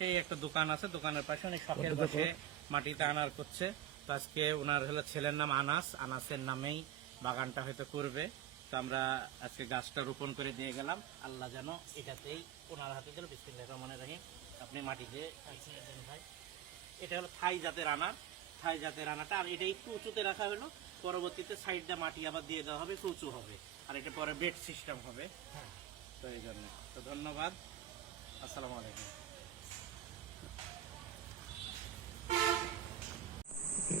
পাশেই একটা দোকান আছে, দোকানের পাশে উনি শখের বসে মাটিতে আনার করছে। তো আজকে ওনার হলো ছেলের নাম আনাস, আনাসের নামেই বাগানটা হয়তো করবে। তো আমরা আজকে গাছটা রোপণ করে দিয়ে গেলাম, আল্লাহ যেন এটাতেই ওনার হাতে দিল। বিসমিল্লাহির রহমানির রহিম। আপনি মাটিতে ভাই, এটা হলো থাই জাতের আনার, থাই জাতের আনাটা। আর এটা একটু উঁচুতে রাখা হলো, পরবর্তীতে সাইডটা মাটি আবার দিয়ে দেওয়া হবে, একটু উঁচু হবে, আর এটা পরে বেড সিস্টেম হবে। তো এই জন্য তো ধন্যবাদ, আসসালামু আলাইকুম।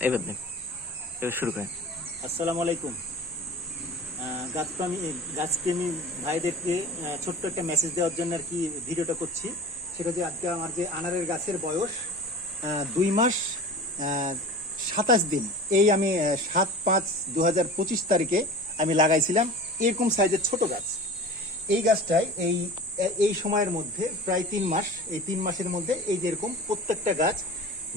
এবার শুরু করেন। আসসালামু আলাইকুম। গাছপ্রেমী ভাইদেরকে ছোট্ট একটা মেসেজ দেওয়ার জন্য আর কি ভিডিওটা করছি। সেটা যে আজকে আমার যে আনারের গাছের বয়স 2 মাস 27 দিন। এই আমি 7/5/2025 তারিখে আমি লাগাইছিলাম এরকম সাইজের ছোট গাছ। এই গাছটায় এই সময়ের মধ্যে প্রায় 3 মাস, এই 3 মাসের মধ্যে এই যে এরকম প্রত্যেকটা গাছ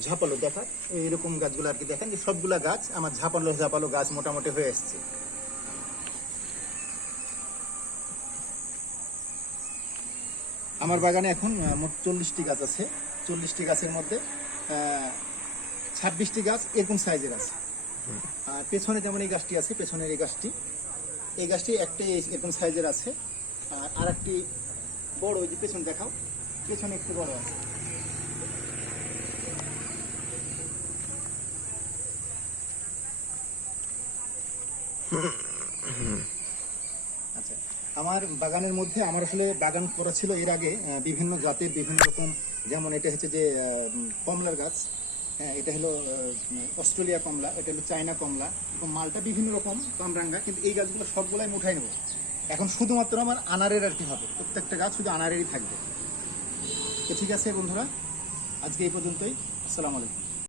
ঝাপালো, দেখা এইরকম গাছগুলো আর কি দেখেন যে সবগুলা গাছ আমার ঝাপালো গাছ মোটামুটি হয়ে এসছে। আমার বাগানে এখন মোট 40টি গাছ আছে। 40টি গাছের মধ্যে 26টি গাছ এরকম সাইজের আছে। আর পেছনে যেমন এই গাছটি আছে, পেছনের এই গাছটি একটাই এরকম সাইজের আছে। আর একটি বড়, ওই যে পেছন দেখাও, পেছনে একটু বড় আছে। আচ্ছা, আমার বাগানের মধ্যে আমার আসলে বাগান করা ছিল এর আগে বিভিন্ন জাতের বিভিন্ন রকম, যেমন এটা হচ্ছে যে কমলার গাছ, এটা হলো অস্ট্রেলিয়া কমলা, এটা হলো চায়না কমলা, এবং মালটা বিভিন্ন রকম কামরাঙ্গা। কিন্তু এই গাছগুলো সবগুলাই আমি উঠাই নেবো। এখন শুধুমাত্র আমার আনারের আর কি হবে, প্রত্যেকটা গাছ শুধু আনারেরই থাকবে। তো ঠিক আছে বন্ধুরা, আজকে এই পর্যন্তই। আসসালামু আলাইকুম।